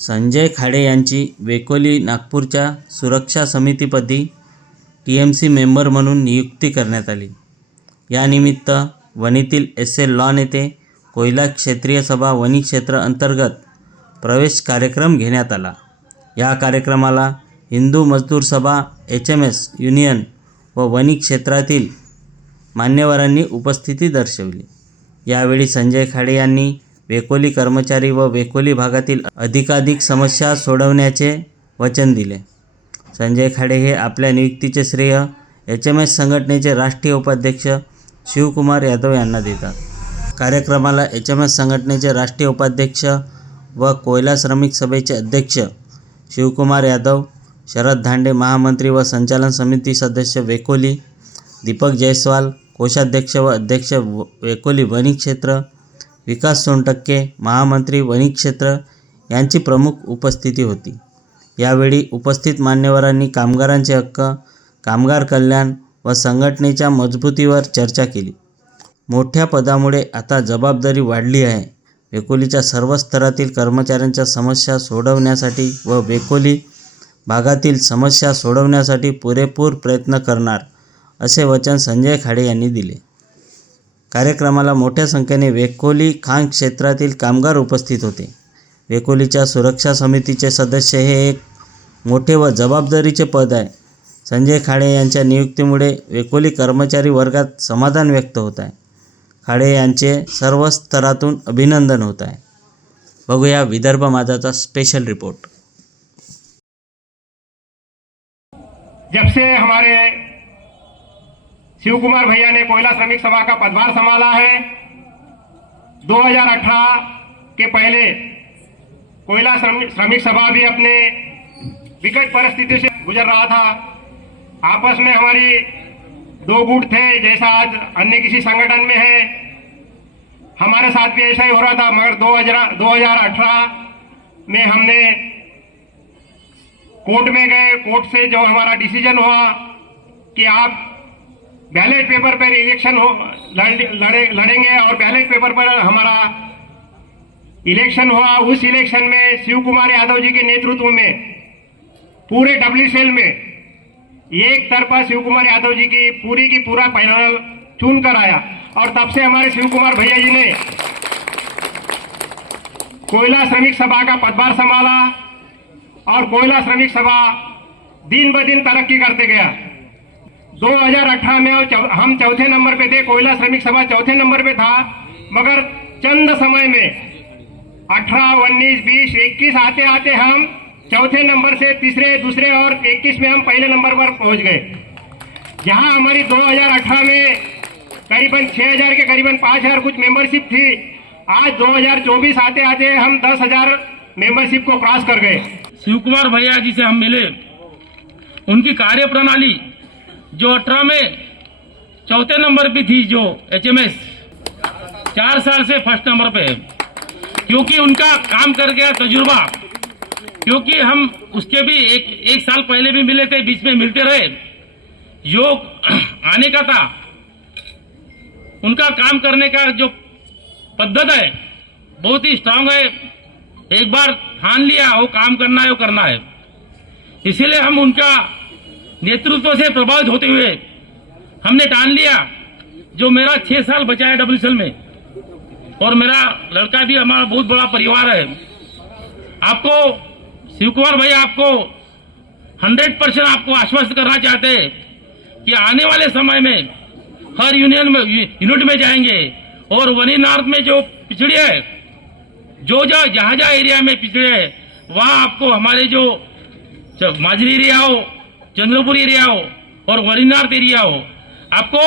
संजय खाडे यांची वेकोली नागपूरच्या सुरक्षा समितीपदी TMC मेंबर म्हणून नियुक्ती करण्यात आली. यानिमित्त वणीतील SL लॉन येथे कोयला क्षेत्रीय सभा वणी क्षेत्र अंतर्गत प्रवेश कार्यक्रम घेण्यात आला. या कार्यक्रमाला हिंदू मजदूर सभा, HMS युनियन व वणी क्षेत्रातील मान्यवरांनी उपस्थिती दर्शवली. यावेळी संजय खाडे यांनी वेकोली कर्मचारी व वेकोली भागातील अधिकाधिक समस्या सोडवण्याचे वचन दिले. संजय खाडे हे आपल्या नियुक्तीचे श्रेय HMS संघटनेचे राष्ट्रीय उपाध्यक्ष शिवकुमार यादव यांना देतात. कार्यक्रमाला HMS संघटनेचे राष्ट्रीय उपाध्यक्ष व कोयला श्रमिक सभेचे अध्यक्ष शिवकुमार यादव, शरद धांडे महामंत्री व संचालन समिती सदस्य वेकोली, दीपक जयस्वाल कोषाध्यक्ष व अध्यक्ष वेकोली वणी क्षेत्र, विकास सोनटक्के महामंत्री वणी क्षेत्र यांची प्रमुख उपस्थिती होती. यावेळी उपस्थित मान्यवरांनी कामगारांचे हक्क, कामगार कल्याण व संघटनेच्या मजबूतीवर चर्चा केली. मोठ्या पदामुळे आता जबाबदारी वाढली आहे. वेकोलीच्या सर्व स्तरातील कर्मचाऱ्यांच्या समस्या सोडवण्यासाठी व वेकोली भागातील समस्या सोडवण्यासाठी पुरेपूर प्रयत्न करणार, असे वचन संजय खाडे यांनी दिले. कार्यक्रमाला मोठ्या संख्येने वेकोली खाण क्षेत्रातील कामगार उपस्थित होते. वेकोलीच्या सुरक्षा समितीचे सदस्य हे एक मोठे व जबाबदारीचे पद आहे. संजय खाडे यांच्या नियुक्तीमुळे वेकोली कर्मचारी वर्गात समाधान व्यक्त होत आहे. खाडे यांचे सर्व स्तरातून अभिनंदन होत आहे. बघूया विदर्भ माझाचा स्पेशल रिपोर्ट. जब से हमारे शिवकुमार भैया ने कोयला श्रमिक सभा का पदभार संभाला है, 2018 के पहले कोयला श्रमिक सभा भी अपने विकट परिस्थिति से गुजर रहा था. आपस में हमारी दो गुट थे, जैसा आज अन्य किसी संगठन में है. हमारे साथ भी ऐसा ही हो रहा था, मगर 2018 में हमने कोर्ट में गए. कोर्ट से जो हमारा डिसीजन हुआ कि आप बैलेट पेपर पर इलेक्शन लड़ेंगे और बैलेट पेपर पर हमारा इलेक्शन हुआ. उस इलेक्शन में शिवकुमार यादव जी के नेतृत्व में पूरे WCL में एक तरफा शिवकुमार यादव जी की पूरा पैनल चुन कर आया. और तब से हमारे शिवकुमार भैया जी ने कोयला श्रमिक सभा का पदभार संभाला और कोयला श्रमिक सभा दिन ब दिन तरक्की करते गया. 2018 में हम चौथे नंबर पे थे, कोयला श्रमिक सभा चौथे नंबर पे था. मगर चंद समय में 18, 19, 20, 21 आते आते हम चौथे नंबर से तीसरे, दूसरे और 21 में हम पहले नंबर पर पहुंच गए. जहां हमारी 2018 में करीबन 6000 के करीबन 5000 कुछ मेंबरशिप थी, आज 2024 आते आते हम 10,000 मेंबरशिप को क्रॉस कर गए. शिवकुमार भैया जी से हम मिले. उनकी कार्य प्रणाली जो 18 में चौथे नंबर पे थी, जो HMS 4 साल से फर्स्ट नंबर पे है, क्योंकि उनका काम कर गया तजुर्बा. क्योंकि हम उसके भी एक साल पहले भी मिले थे, बीच में मिलते रहे. योग आने का था, उनका काम करने का जो पद्धत है बहुत ही स्ट्रांग है. एक बार ठान लिया वो काम करना है, वो करना है. इसीलिए हम उनका नेतृत्व से प्रभावित होते हुए हमने ठान लिया. जो मेरा 6 साल बचा है WCL में, और मेरा लड़का भी हमारा बहुत बड़ा परिवार है. आपको शिवकुमार भैया आपको 100% आपको आश्वस्त करना चाहते हैं कि आने वाले समय में हर यूनिट में जाएंगे और वनी नॉर्थ में जो पिछड़े है, जहां एरिया में पिछड़े है, वहां आपको हमारे जो माजरी एरिया हो, चंद्रपुर एरिया हो और वनी नॉर्थ एरिया हो, आपको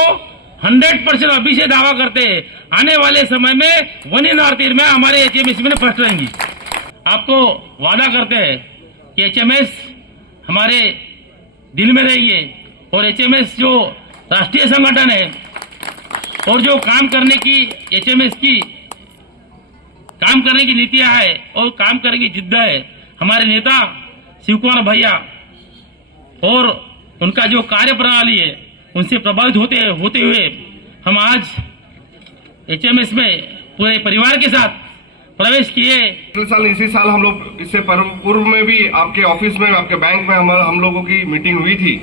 100% अभी से दावा करते हैं आने वाले समय में वनी नॉर्थ एरिया में हमारे HMS में फर्स्ट रहेंगी. आपको वादा करते हैं कि HMS हमारे दिल में रहेंगे और HMS जो राष्ट्रीय संगठन है और जो काम करने की HMS की काम करने की नीतियां है और काम करने की जिद्द है, हमारे नेता शिवकुमार भैया और उनका जो कार्य प्रणाली है उनसे प्रभावित होते हुए हम आज HMS में पूरे परिवार के साथ प्रवेश किए। पिछले साल इसी साल हम लोग इससे पूर्व में भी आपके ऑफिस में, आपके बैंक में हम लोगों की मीटिंग हुई थी।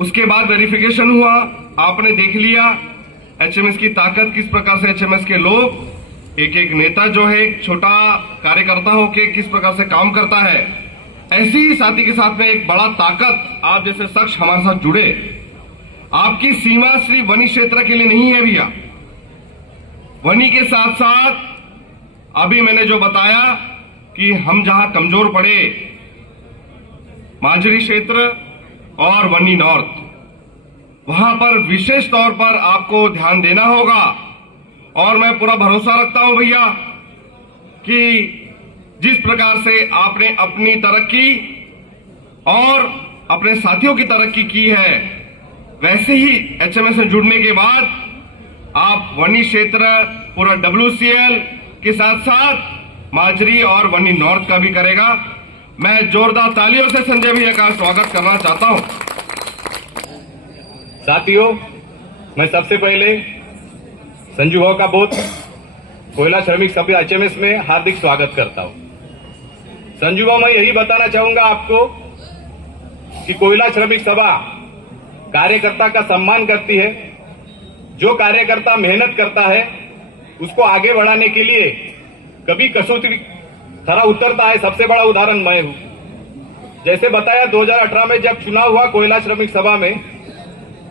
उसके बाद वेरिफिकेशन हुआ, आपने देख लिया एचएमएस की ताकत, किस प्रकार से एचएमएस के लोग, एक एक नेता जो है एक छोटा कार्यकर्ता होके किस प्रकार से काम करता है। ऐसी ही साथी के साथ में एक बड़ा ताकत आप जैसे शख्स हमारे साथ जुड़े। आपकी सीमा सिर्फ वनी क्षेत्र के लिए नहीं है भैया, वनी के साथ साथ अभी मैंने जो बताया कि हम जहां कमजोर पड़े, माजरी क्षेत्र और वनी नॉर्थ, वहां पर विशेष तौर पर आपको ध्यान देना होगा। और मैं पूरा भरोसा रखता हूं भैया कि जिस प्रकार से आपने अपनी तरक्की और अपने साथियों की तरक्की की है, वैसे ही एचएमएस से जुड़ने के बाद आप वनी क्षेत्र पूरा WCL के साथ साथ माजरी और वनी नॉर्थ का भी करेगा। मैं जोरदार तालियों से संजय भैया का स्वागत करना चाहता हूं। साथियों, मैं सबसे पहले संजू भाव का बहुत कोयला श्रमिक सभा एचएमएस में हार्दिक स्वागत करता हूं। संजू भाव, मैं यही बताना चाहूंगा आपको कि कोयला श्रमिक सभा कार्यकर्ता का सम्मान करती है। जो कार्यकर्ता मेहनत करता है उसको आगे बढ़ाने के लिए कभी कसौटी खरा उतरता है। सबसे बड़ा उदाहरण मैं हूं। जैसे बताया 2018 में जब चुनाव हुआ कोयला श्रमिक सभा में,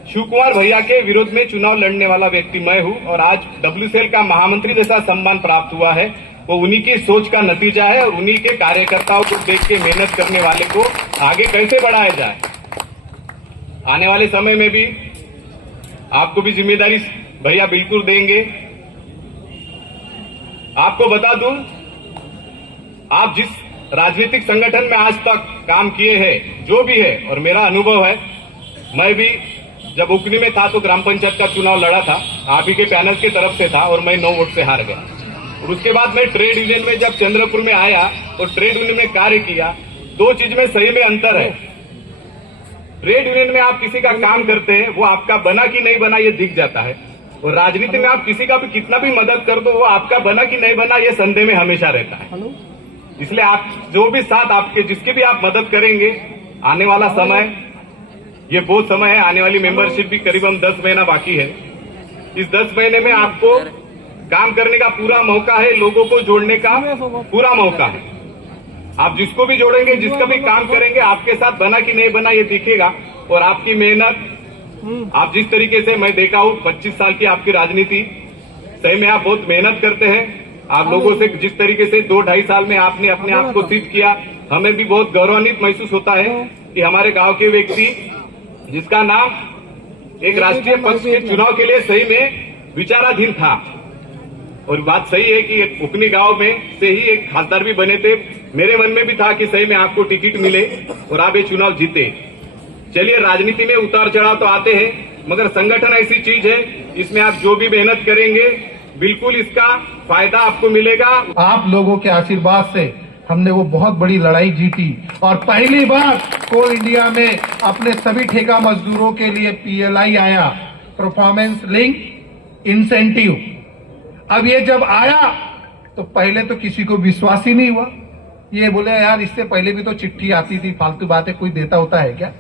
शिव कुमार भैया के विरोध में चुनाव लड़ने वाला व्यक्ति मैं हूं और आज WCL का महामंत्री जैसा सम्मान प्राप्त हुआ है। वो उन्हीं की सोच का नतीजा है और उन्हीं के कार्यकर्ताओं को देख के मेहनत करने वाले को आगे कैसे बढ़ाया जाए। आने वाले समय में भी आपको भी जिम्मेदारी भैया बिल्कुल देंगे। आपको बता दूं, आप जिस राजनीतिक संगठन में आज तक काम किए हैं, जो भी है, और मेरा अनुभव है, मैं भी जब उकनी में था तो ग्राम पंचायत का चुनाव लड़ा था, आप ही के पैनल की तरफ से था और मैं 9 वोट से हार गया। और उसके बाद मैं ट्रेड यूनियन में जब चंद्रपुर में आया और ट्रेड यूनियन में कार्य किया, 2 चीज में सही में अंतर है। ट्रेड यूनियन में आप किसी का काम करते हैं, वो आपका बना कि नहीं बना ये दिख जाता है, और राजनीति में आप किसी का भी कितना भी मदद कर दो, वो आपका बना कि नहीं बना ये संदेह में हमेशा रहता है। इसलिए आप जो भी साथ आपके जिसकी भी आप मदद करेंगे, आने वाला समय ये बहुत समय है, आने वाली मेंबरशिप भी करीबन 10 महीना बाकी है। इस 10 महीने में आपको काम करने का पूरा मौका है, लोगों को जोड़ने का पूरा मौका है। आप जिसको भी जोड़ेंगे, जिसका भी काम करेंगे, आपके साथ बना कि नहीं बना ये दिखेगा। और आपकी मेहनत, आप जिस तरीके से मैं देखा हूं 25 साल की आपकी राजनीति, सही में आप बहुत मेहनत करते हैं। आप लोगों से जिस तरीके से 2-2.5 साल में आपने अपने आप को सिद्ध किया, हमें भी बहुत गौरवान्वित महसूस होता है कि हमारे गांव के व्यक्ति जिसका नाम एक राष्ट्रीय पक्ष के चुनाव के लिए सही में विचाराधीन था, और बात सही है कि एक उकनी गांव में से ही एक खासदार भी बने थे। मेरे मन में भी था कि सही में आपको टिकट मिले और आप ये चुनाव जीते। चलिए, राजनीति में उतार चढ़ाव तो आते हैं, मगर संगठन ऐसी चीज है, इसमें आप जो भी मेहनत करेंगे बिल्कुल इसका फायदा आपको मिलेगा। आप लोगों के आशीर्वाद से हमने वो बहुत बड़ी लड़ाई जीती और पहली बार कोल इंडिया में अपने सभी ठेका मजदूरों के लिए PLI आया, परफॉर्मेंस लिंक इंसेंटिव। अब ये जब आया तो पहले तो किसी को विश्वास ही नहीं हुआ। ये बोले यार, इससे पहले भी तो चिट्ठी आती थी, फालतू बातें कोई देता होता है क्या।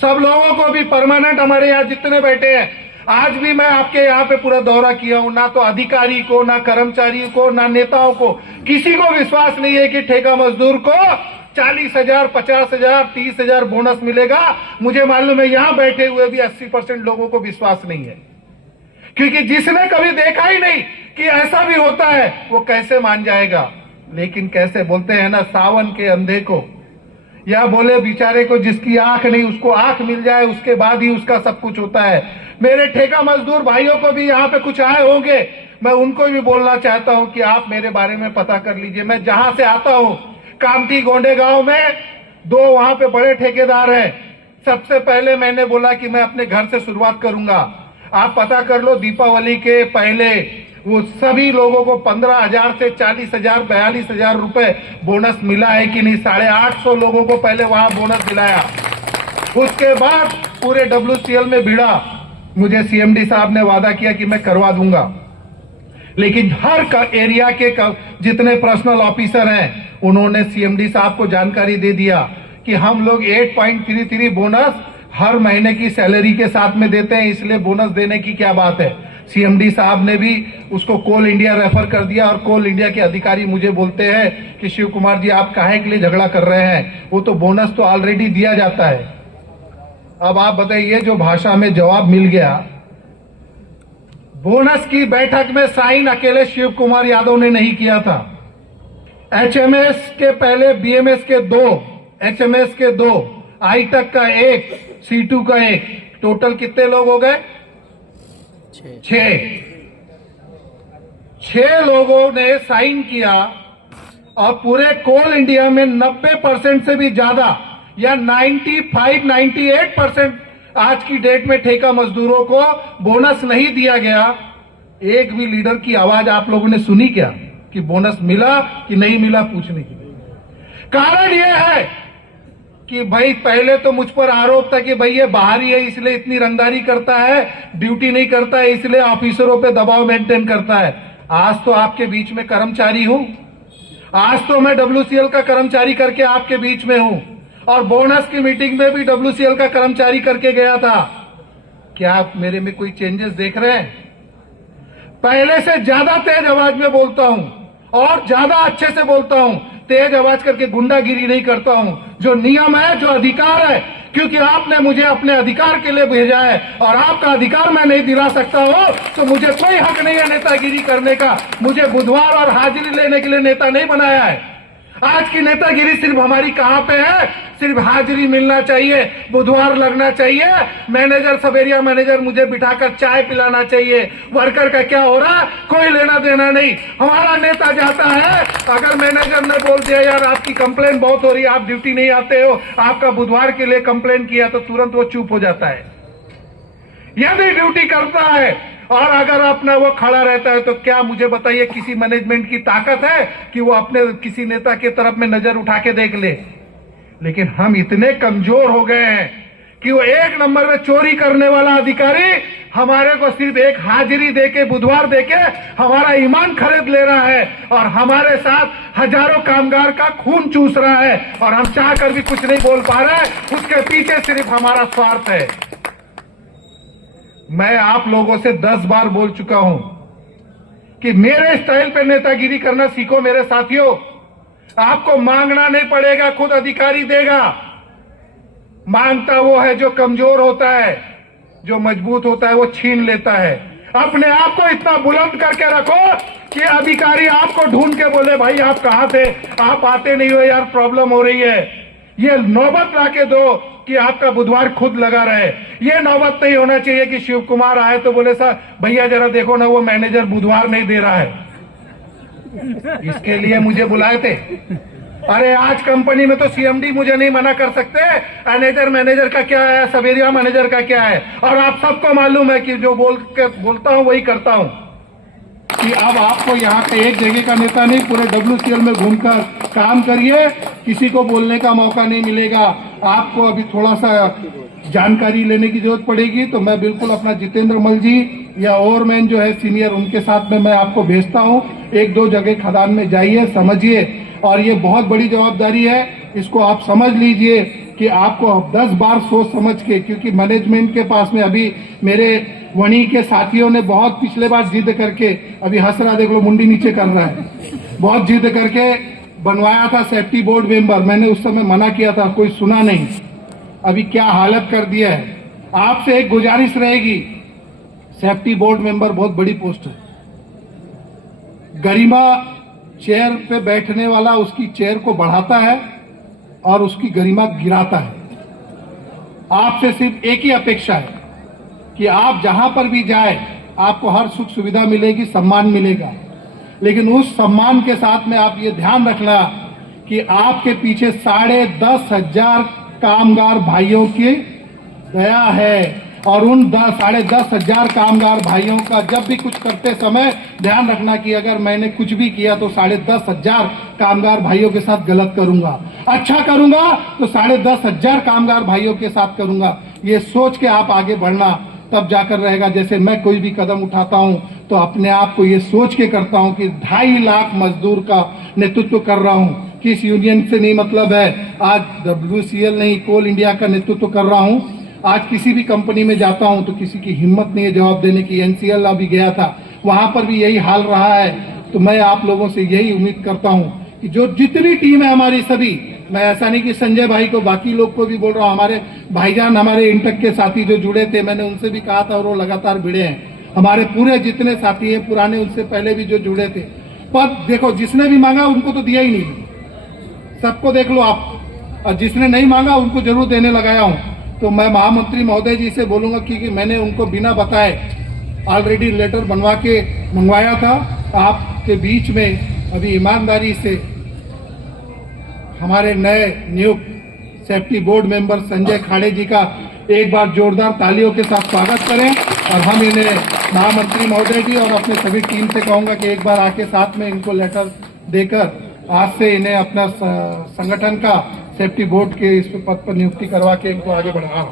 सब लोगों को भी परमानेंट, हमारे यहाँ जितने बैठे हैं, आज भी मैं आपके यहाँ पे पूरा दौरा किया हूं, ना तो अधिकारी को, ना कर्मचारी को, ना नेताओं को, किसी को विश्वास नहीं है कि ठेका मजदूर को 40,000, 50,000, 30,000 बोनस मिलेगा। मुझे मालूम है यहां बैठे हुए भी 80% लोगों को विश्वास नहीं है, क्योंकि जिसने कभी देखा ही नहीं कि ऐसा भी होता है, वो कैसे मान जाएगा। लेकिन कैसे बोलते हैं ना, सावन के अंधे को, या बोले बेचारे को जिसकी आंख नहीं उसको आंख मिल जाए, उसके बाद ही उसका सब कुछ होता है। मेरे ठेका मजदूर भाइयों को भी यहाँ पे कुछ आए होंगे, मैं उनको भी बोलना चाहता हूँ कि आप मेरे बारे में पता कर लीजिए। मैं जहां से आता हूँ, कामठी गोंडे गांव में 2 वहां पे बड़े ठेकेदार हैं। सबसे पहले मैंने बोला कि मैं अपने घर से शुरुआत करूंगा। आप पता कर लो, दीपावली के पहले वो सभी लोगों को 15,000 से 40,000, 42,000 रुपए बोनस मिला है कि नहीं। 850 लोगों को पहले वहां बोनस दिलाया। उसके बाद पूरे WCL में भिड़ा। मुझे CMD साहब ने वादा किया कि मैं करवा दूंगा, लेकिन हर एरिया के जितने पर्सनल ऑफिसर हैं उन्होंने सीएमडी साहब को जानकारी दे दिया कि हम लोग 8.33 बोनस हर महीने की सैलरी के साथ में देते हैं, इसलिए बोनस देने की क्या बात है। सीएमडी साहब ने भी उसको कोल इंडिया रेफर कर दिया और कोल इंडिया के अधिकारी मुझे बोलते हैं कि शिव कुमार जी आप काहे के लिए झगड़ा कर रहे हैं, वो तो बोनस तो ऑलरेडी दिया जाता है। अब आप बताइए, जो भाषा में जवाब मिल गया, बोनस की बैठक में साइन अकेले शिव कुमार यादव ने नहीं किया था। एचएमएस के पहले बीएमएस के 2, एचएमएस के 2, आईटेक का 1, C2 का 1, टोटल कितने लोग हो गए? 6 लोगों ने साइन किया और पूरे कोल इंडिया में 90% से भी ज्यादा या 95-98% आज की डेट में ठेका मजदूरों को बोनस नहीं दिया गया। एक भी लीडर की आवाज आप लोगों ने सुनी क्या कि बोनस मिला कि नहीं मिला पूछने की? कारण यह है कि भाई पहले तो मुझ पर आरोप था कि भाई ये बाहरी है इसलिए इतनी रंगदारी करता है, ड्यूटी नहीं करता है इसलिए ऑफिसरों पे दबाव मेंटेन करता है। आज तो आपके बीच में कर्मचारी हूं, आज तो मैं WCL का कर्मचारी करके आपके बीच में हूं और बोनस की मीटिंग में भी WCL का कर्मचारी करके गया था। क्या आप मेरे में कोई चेंजेस देख रहे हैं? पहले से ज्यादा तेज आवाज में बोलता हूं और ज्यादा अच्छे से बोलता हूं, तेज आवाज करके गुंडागिरी नहीं करता हूं। जो नियम है, जो अधिकार है, क्योंकि आपने मुझे अपने अधिकार के लिए भेजा है और आपका अधिकार मैं नहीं दिला सकता हूं, तो मुझे कोई हक नहीं है नेतागिरी करने का। मुझे बुधवार और हाजिरी लेने के लिए नेता नहीं बनाया है। आज की नेतागिरी सिर्फ हमारी कहां पे है? सिर्फ हाजिरी मिलना चाहिए, बुधवार लगना चाहिए, मैनेजर सवेरिया मैनेजर मुझे बिठाकर चाय पिलाना चाहिए। वर्कर का क्या हो रहा, कोई लेना देना नहीं। हमारा नेता जाता है, अगर मैनेजर ने बोल दिया यार आपकी कंप्लेन बहुत हो रही है, आप ड्यूटी नहीं आते हो, आपका बुधवार के लिए कंप्लेन किया, तो तुरंत वो चुप हो जाता है। यदि ड्यूटी करता है और अगर अपना वो खड़ा रहता है, तो क्या मुझे बताइए किसी मैनेजमेंट की ताकत है कि वो अपने किसी नेता के तरफ में नजर उठा के देख ले? लेकिन हम इतने कमजोर हो गए हैं कि वो 1 नंबर में चोरी करने वाला अधिकारी हमारे को सिर्फ एक हाजिरी देके, बुधवार देके हमारा ईमान खरीद ले रहा है और हमारे साथ हजारों कामगार का खून चूस रहा है और हम चाहकर भी कुछ नहीं बोल पा रहे हैं। उसके पीछे सिर्फ हमारा स्वार्थ है। मैं आप लोगों से 10 बार बोल चुका हूं कि मेरे स्टाइल पे नेतागिरी करना सीखो मेरे साथियों। आपको मांगना नहीं पड़ेगा, खुद अधिकारी देगा। मांगता वो है जो कमजोर होता है, जो मजबूत होता है वो छीन लेता है। अपने आप को इतना बुलंद करके रखो कि अधिकारी आपको ढूंढ के बोले भाई आप कहां थे, आप आते नहीं हो यार, प्रॉब्लम हो रही है। ये नौबत लाके दो कि आपका बुधवार खुद लगा रहे। ये नौबत नहीं होना चाहिए कि शिव कुमार आए तो बोले सर भैया जरा देखो ना वो मैनेजर बुधवार नहीं दे रहा है। इसके लिए मुझे बुलाए थे। अरे आज कंपनी में तो सीएमडी मुझे नहीं मना कर सकते, मैनेजर का क्या है, सवेरिया मैनेजर का क्या है। और आप सबको मालूम है कि जो बोलता हूं वही करता हूं। कि अब आपको यहाँ पे एक जगह का नेता नहीं, पूरे WCL में घूमकर काम करिए, किसी को बोलने का मौका नहीं मिलेगा। आपको अभी थोड़ा सा जानकारी लेने की जरूरत पड़ेगी तो मैं बिल्कुल अपना जितेंद्र मल जी या ओवरमैन जो है सीनियर, उनके साथ में मैं आपको भेजता हूँ। 1-2 जगह खदान में जाइए, समझिए, और ये बहुत बड़ी जवाबदारी है। इसको आप समझ लीजिए कि आपको 10 बार सोच समझ के, क्योंकि मैनेजमेंट के पास में अभी मेरे वणी के साथियों ने बहुत पिछले बार जिद करके, अभी हंस रहा देख लो, मुंडी नीचे कर रहा है, बहुत जिद करके बनवाया था सेफ्टी बोर्ड मेंबर। मैंने उस समय मना किया था, कोई सुना नहीं। अभी क्या हालत कर दिया है। आपसे एक गुजारिश रहेगी, सेफ्टी बोर्ड मेंबर बहुत बड़ी पोस्ट है। गरिमा चेयर पे बैठने वाला उसकी चेयर को बढ़ाता है और उसकी गरिमा गिराता है। आपसे सिर्फ एक ही अपेक्षा है कि आप जहां पर भी जाए आपको हर सुख सुविधा मिलेगी, सम्मान मिलेगा, लेकिन उस सम्मान के साथ में आप ये ध्यान रखना कि आपके पीछे 10,500 कामगार भाइयों की दया है। और उन 10,500 कामगार भाइयों का जब भी कुछ करते समय ध्यान रखना कि अगर मैंने कुछ भी किया तो 10,500 कामगार भाइयों के साथ गलत करूंगा, अच्छा करूंगा तो 10,500 कामगार भाइयों के साथ करूंगा। ये सोच के आप आगे बढ़ना, तब जाकर रहेगा। जैसे मैं कोई भी कदम उठाता हूं तो अपने आप को ये सोच के करता हूं कि 2.5 लाख मजदूर का नेतृत्व कर रहा हूं। किस यूनियन से नहीं मतलब है, आज WCL नहीं, कोल इंडिया का नेतृत्व कर रहा हूं। आज किसी भी कंपनी में जाता हूं तो किसी की हिम्मत नहीं है जवाब देने की। NCL अभी गया था, वहां पर भी यही हाल रहा है। तो मैं आप लोगों से यही उम्मीद करता हूं कि जो जितनी टीम है हमारी सभी, मैं ऐसा नहीं कि संजय भाई को, बाकी लोग को भी बोल रहा हूं, हमारे भाईजान, हमारे इंटक के साथी जो जुड़े थे, मैंने उनसे भी कहा था और वो लगातार भिड़े हैं। हमारे पूरे जितने साथी हैं पुराने, उनसे पहले भी जो जुड़े थे, पर देखो जिसने भी मांगा उनको तो दिया ही नहीं, सबको देख लो आप, और जिसने नहीं मांगा उनको जरूर देने लगाया हूं। तो मैं महामंत्री महोदय जी से बोलूंगा कि मैंने उनको बिना बताए ऑलरेडी लेटर बनवा के मंगवाया था। आपके बीच में अभी ईमानदारी से हमारे नए नियुक्त सेफ्टी बोर्ड मेंबर संजय खाड़े जी का एक बार जोरदार तालियों के साथ स्वागत करें। और हम इन्हें महामंत्री महोदय जी और अपने सभी टीम से कहूंगा कि एक बार आके साथ में इनको लेटर देकर आज से इन्हें अपना संगठन का सेफ्टी बोर्ड के इस पद पर नियुक्ति करवा के इनको आगे बढ़ाओ।